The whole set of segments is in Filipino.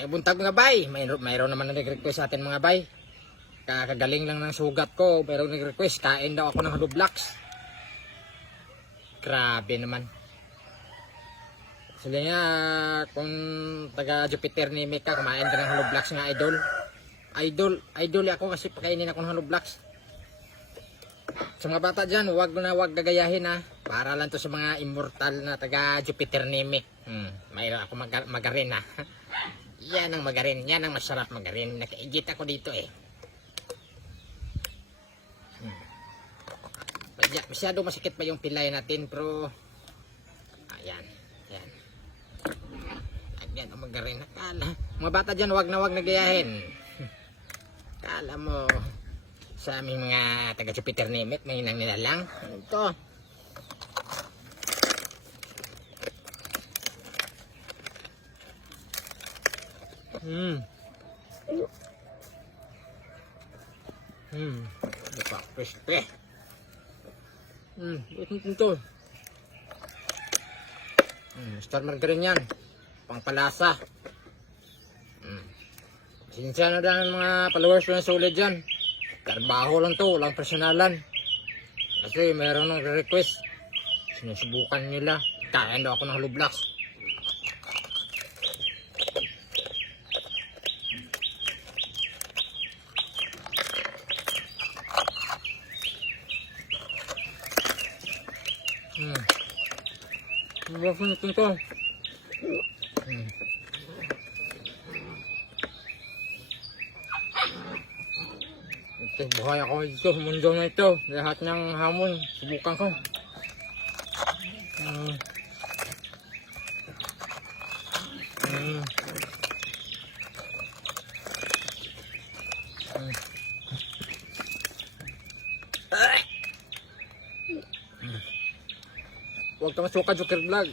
Ay buntag mga bay, mayroon naman nag-request sa atin mga bay. Kakagaling lang ng sugat ko, pero nag-request kain daw ako ng Hollow Blocks. Grabe naman. Sila nga kung taga Jupiter ni Mika kumain ka ng Hollow Blocks nga idol. Idol ako kasi pakainin ako ng Hollow Blocks. Sa mga bata dyan, wag gagayahin ha. Para lang to sa mga immortal na taga Jupiter ni Mik. Mayroon ako magarin ha. Yan ang magarin, yan ang masarap magarin. Nakaigit ako dito eh. Masyado masikip pa yung pilay natin pero ayan, yan. Ayan ang magarin. Akala, mga bata dyan, wag nagayahin. Akala mo sa aming mga taga Jupiter ni Mik, may nang nilalang. Ito. Diba, crispy. Ito. Star margarine yan. Pangpalasa. Sinsya na lang mga followers ko na solid dyan. Trabaho lang to, walang personalan. Kasi mayroon ng request. Sinusubukan nila. Kain daw ako ng Hollow Blocks. Gusto nito ito. Ito, buhay ako dito sa mundo na ito. Lahat ng hamon, subukan ko. Huwag ka masuka, Joker Vlog.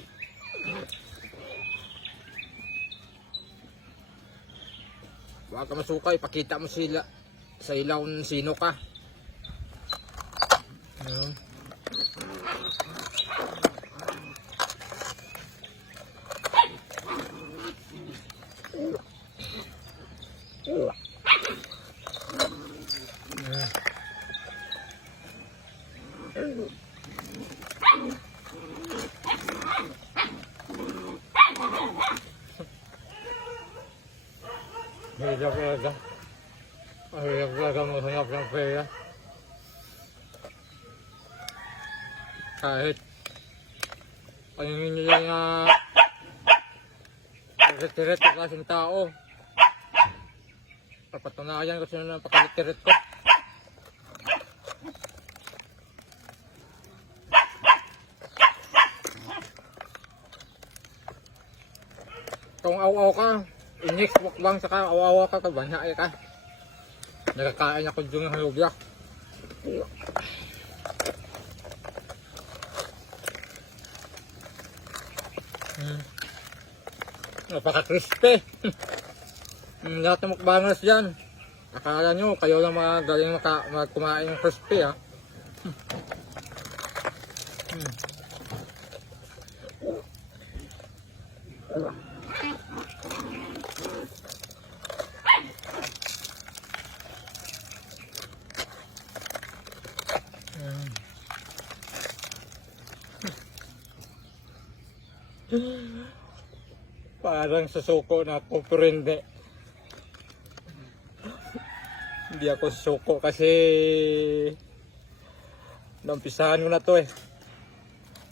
Huwag ka masuka, ipakita mo sila sa ilaw ng sino ka. Hirap talaga. Hirap talaga maghanap ng pera. Kahit paningin nila na pagkatiret ko kasing tao. Papatunayan ko sila ng pagkatiret ko. Kung aw-aw ka, next mukbang saka awawa ka, kabanyay ka. Nakakain ako dyan ng Hollow Blocks. Napaka-crispy. Lahat ng mukbangers dyan, akala nyo kayo lang magaling kumain ng crispy ha. Parang susuko na ako pero hindi. Hindi ako susuko kasi nampisahan ko na to eh.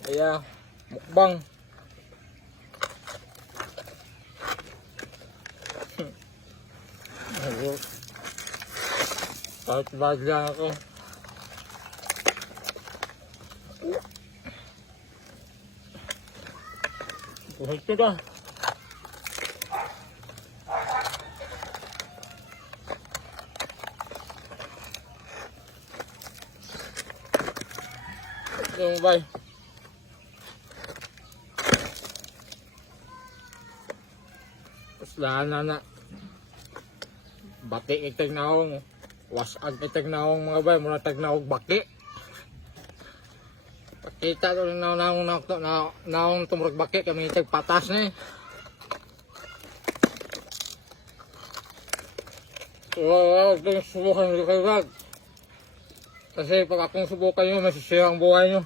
Kaya mukbang. Kahit bad lang ako. Ito ka. Yung bay. Puslahan na. Bati itag na akong. Wasag itag na akong mga bay. Muna tag na akong baki. Pakita ko na akong tumurag baki. Kami itag patas na eh. Huwag kayong subukan nyo kayo, wag. Kasi pag akong subukan nyo, masisira ang buhay nyo.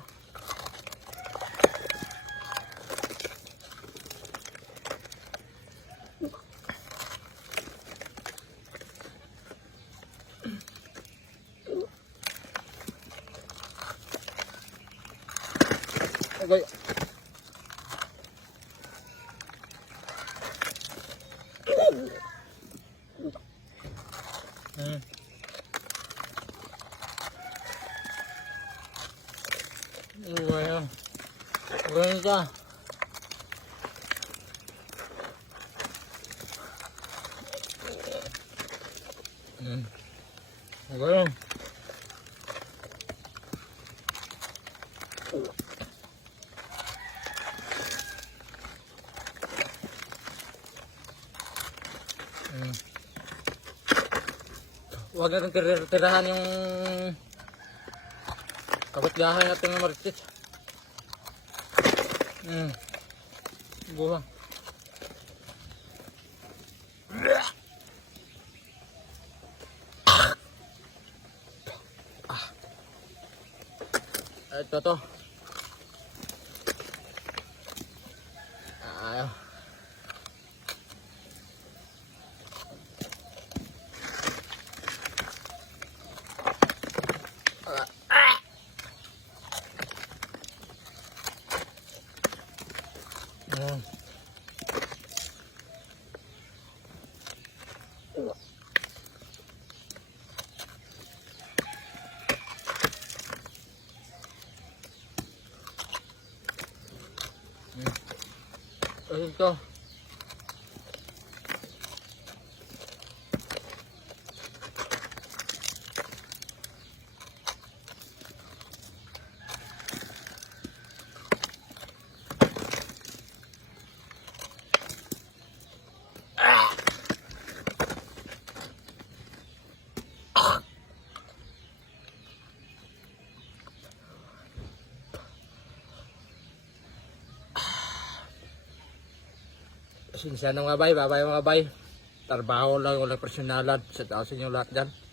Okay. Bueno, bueno, bueno. Huwag natin tirahan yung kapitbahay natin ng marites. Buha. Ito to. Ayaw. Ito. Sinsya na mga bay, babay mga bay. Trabaho lang, walang personalan. Sa tao sa inyo lahat dyan.